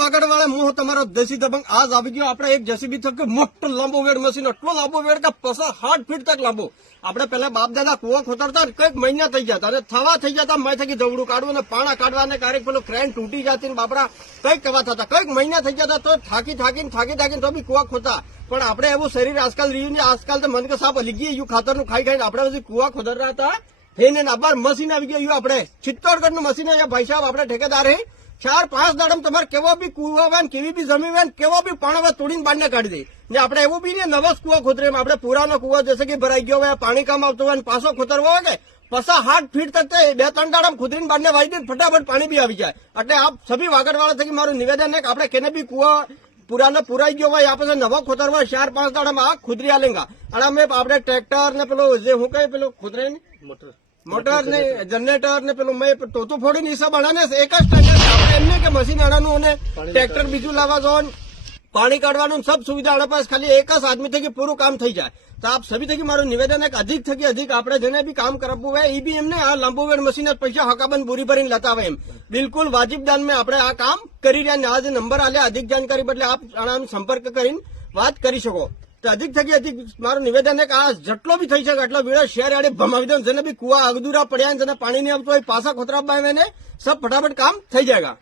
વાગડવાળા મોહ તમારો દેશી દબંગ આજ આવી ગયો. આપણે એક જેસીબી થકે મોટો લાંબો વેડ મશીન, એટલો લાંબો વેડ કે 60 ફીટ તક લાંબો. આપણે પેલા બાપ દાદા કુવા ખોતરતા કઈક મહિના થઈ જતા અને થવા થઈ જતા મેં થકી જવડું કાઢવું ને પાણા કાઢવા ને ક્યારેક પેલો ક્રેન તૂટી જતી ને બાપડા કઈક કવા થતા, કઈક મહિના થઈ જતા તો થાકીને તો બી કુવા ખોતા. પણ આપણે એવું શરીર આજકાલ રહ્યું ને, આજકાલ તો મન કે સાપ લીગી ગયું ખાતરનું ખાઈ ખાઈને આપણે પછી કુવા ખોદરતા હતા. એને બાર મશીન આવી ગયું. આપણે ચિત્તોડગઢ નું મશીન આવ્યા ભાઈ સાહેબ. આપણે ઠેકેદાર હે 4-5 દાડમ તમારે કેવો બી કુવા હોય કેવી બી જમીન હોય કેવો બી પાણી તોડીને બાંધને કાઢી દે. ને આપણે એવું બી ને નવો કુવા ખોતરે, આપણે પુરાનો કુવા જશે કે ભરાઈ ગયો હોય, પાણી કામ આવતું હોય પાછો ખોતરવો હોય કે 60 ફીટ તક 2-3 દાડમ ખોતરીને બાંધને વાળી દે, ફટાફટ પાણી બી આવી જાય. એટલે આપ સભી વાગડવાળા થકી મારું નિવેદન છે કે આપણે કેને બી કુવા પુરાનો પુરાઈ ગયો હોય, આપણે નવો ખોતરવો હોય 4-5 દાડમ આ ખુદરી આલેંગા. અને અમે આપણે ટ્રેક્ટર ને પેલો જે હું કઈ પેલો ખુદરે ને મોટર ને જનરેટર ને પેલું મેં તોતું ફોડીને હિસાબ અડાને એક જ સ્ટાન્ડર્ડ. આપણે એમને કે મશીન અડાનું અને ટ્રેક્ટર બીજું લાવવા જો પાણી કાઢવાનું સબ સુવિધા આપણા પાસે ખાલી એક જ આદમી થકી પૂરું કામ થઈ જાય. તો આપ સભી થકી મારું નિવેદન એક અધિક થકી અધિક આપણે જેને બી કામ કરાવવું હોય એ બી એમને આ લાંબો વેડ મશીન પૈસા હકાબંધ બોરી ભરીને લેતા હોય એમ બિલકુલ વાજિબ દાન મેં આપણે આ કામ કરી રહ્યા. ને આ જે નંબર આલ્યા અધિક જાણકારી બદલે આપ આનો સંપર્ક કરીને વાત કરી શકો. તો અધિક થકી અધિક મારું નિવેદન છે કે આ જેટલો બી થઈ શકે એટલો વિડીયો શેર આડે ભમાવી દો. જેને બી કુવા અગદુરા પડ્યા જેને પાણી નહીં આવતું હોય પાછા ખોતરા બાવે ને સબ ફટાફટ કામ થઈ જાયગા.